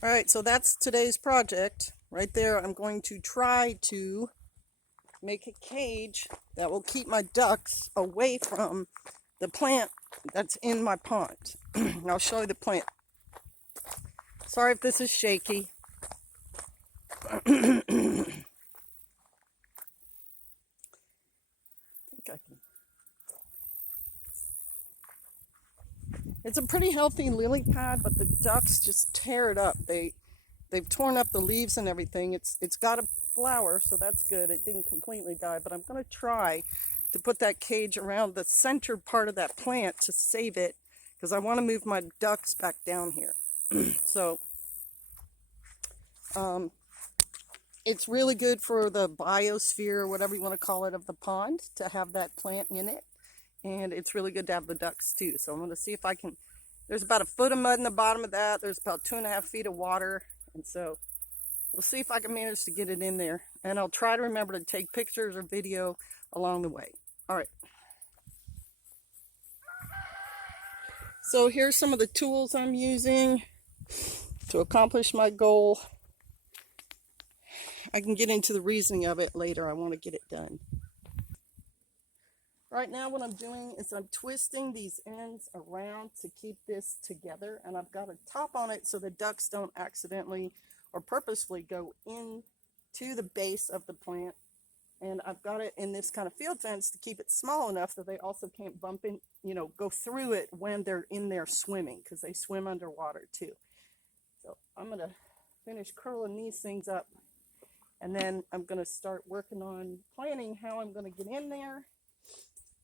All right, so that's today's project. Right there, I'm going to try to make a cage that will keep my ducks away from the plant that's in my pond. I'll show you the plant. Sorry if this is shaky. I think I can. It's a pretty healthy lily pad, but the ducks just tear it up. They've torn up the leaves and everything. It's got a flower, so that's good. It didn't completely die, but I'm going to try to put that cage around the center part of that plant to save it, because I want to move my ducks back down here. So it's really good for the biosphere, or whatever you want to call it, of the pond, to have that plant in it. And it's really good to have the ducks too. So I'm going to see if I can. There's about a foot of mud in the bottom of that. There's about 2.5 feet of water. And so we'll see if I can manage to get it in there. And I'll try to remember to take pictures or video along the way. All right. So here's some of the tools I'm using to accomplish my goal. I can get into the reasoning of it later. I want to get it done. Right now what I'm doing is I'm twisting these ends around to keep this together, and I've got a top on it so the ducks don't accidentally or purposefully go into the base of the plant. And I've got it in this kind of field fence to keep it small enough that they also can't bump in, go through it when they're in there swimming, because they swim underwater too. So I'm going to finish curling these things up, and then I'm going to start working on planning how I'm going to get in there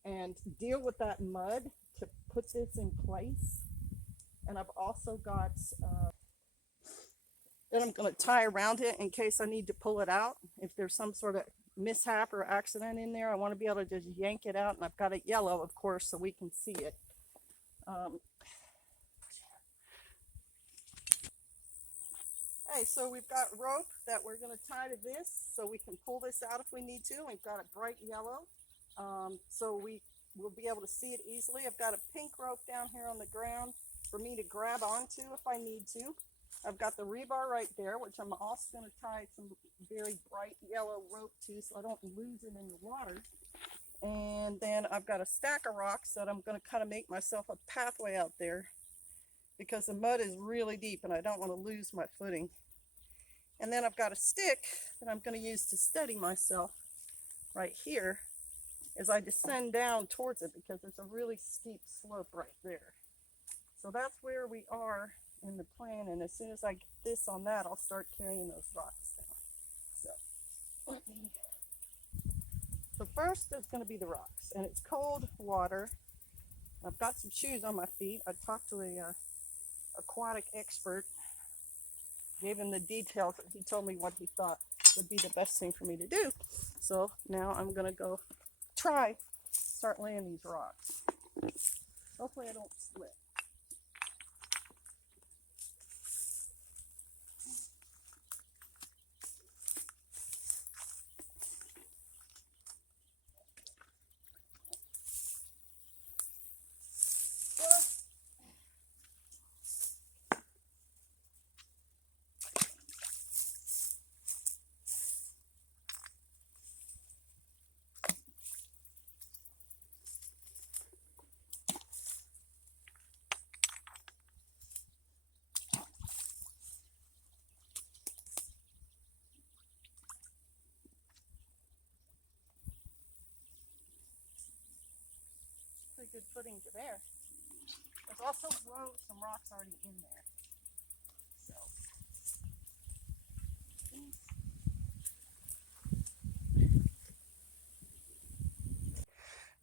and deal with that mud to put this in place. And I've also got that I'm going to tie around it in case I need to pull it out. If there's some sort of mishap or accident in there, I want to be able to just yank it out. And I've got it yellow, of course, so we can see it. Hey, so we've got rope that we're going to tie to this so we can pull this out if we need to. We've got it bright yellow, so we will be able to see it easily. I've got a pink rope down here on the ground for me to grab onto if I need to. I've got the rebar right there, which I'm also going to tie some very bright yellow rope to so I don't lose it in the water. And then I've got a stack of rocks that I'm going to kind of make myself a pathway out there, because the mud is really deep and I don't want to lose my footing. And then I've got a stick that I'm going to use to steady myself right here as I descend down towards it, because it's a really steep slope right there. So that's where we are in the plan, and as soon as I get this on that, I'll start carrying those rocks down. So first there's going to be the rocks, and it's cold water. I've got some shoes on my feet. I talked to a aquatic expert, gave him the details, and he told me what he thought would be the best thing for me to do. So now I'm going to go start laying these rocks. Hopefully I don't slip. Pretty good footing to there. There's also some rocks already in there.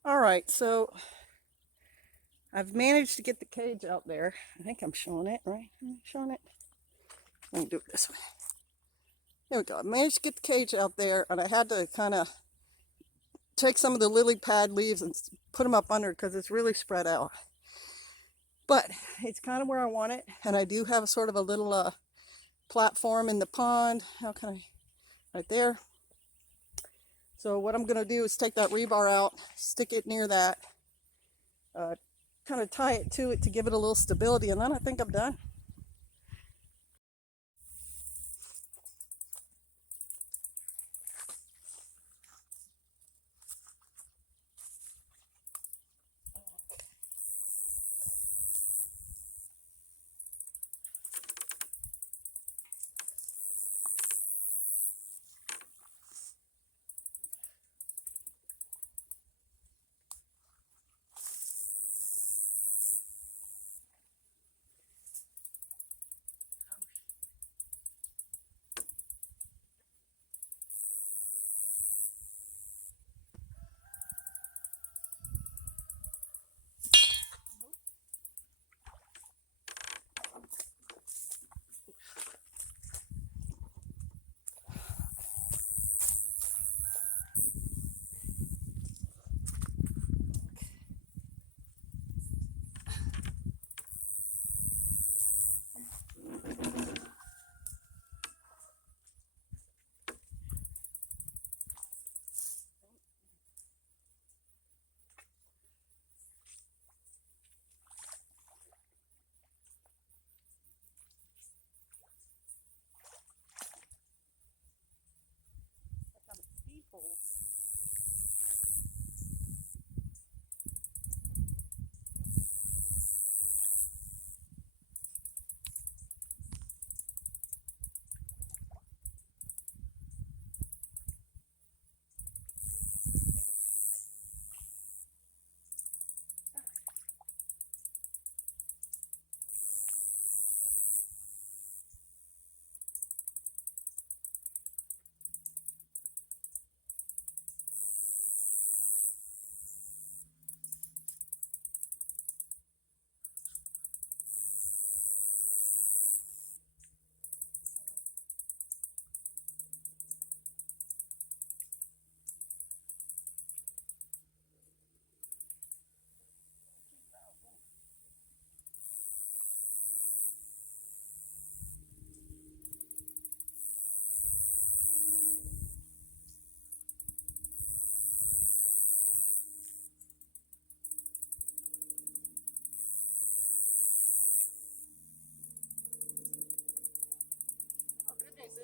All right, so I've managed to get the cage out there. I think I'm showing it, right? Am I showing it? Let me do it this way. There we go. I managed to get the cage out there, and I had to kind of take some of the lily pad leaves and put them up under because it's really spread out. But it's kind of where I want it, and I do have sort of a little platform in the pond. How can I? Right there. So what I'm going to do is take that rebar out, stick it near that, kind of tie it to it to give it a little stability, and then I think I'm done.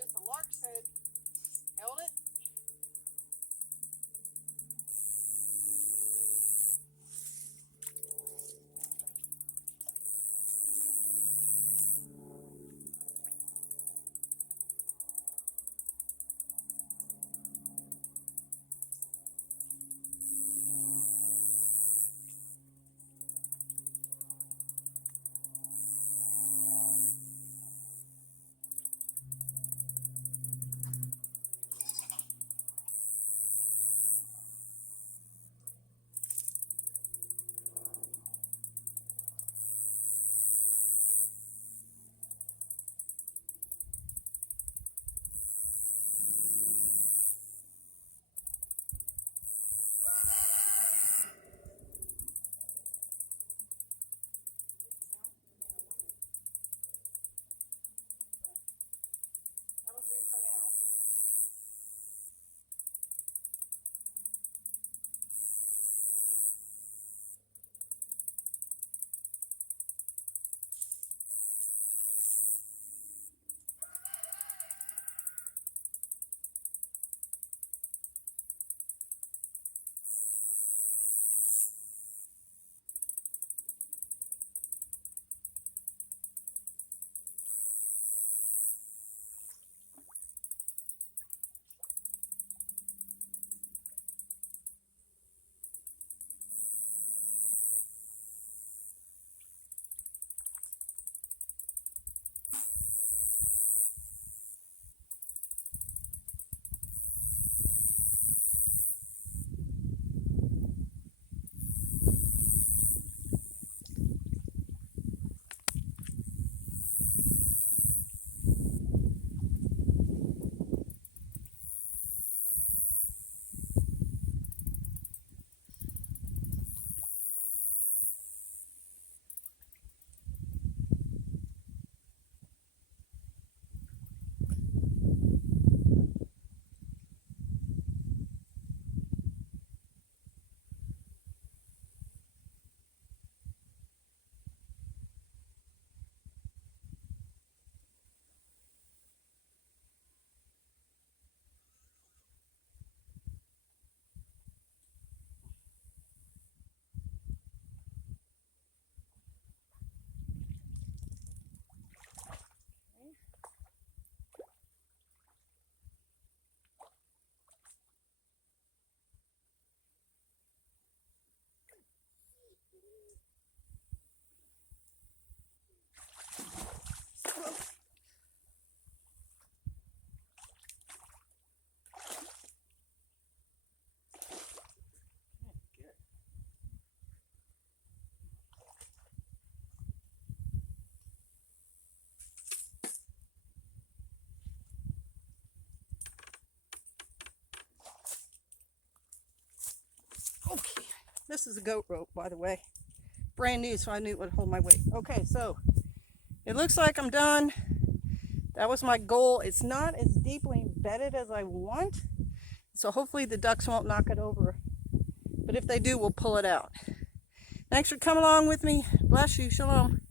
as the lark said, held it. That'll do for now. Okay, this is a goat rope, by the way. Brand new, so I knew it would hold my weight. Okay, so it looks like I'm done. That was my goal. It's not as deeply embedded as I want, so hopefully the ducks won't knock it over. But if they do, we'll pull it out. Thanks for coming along with me. Bless you. Shalom.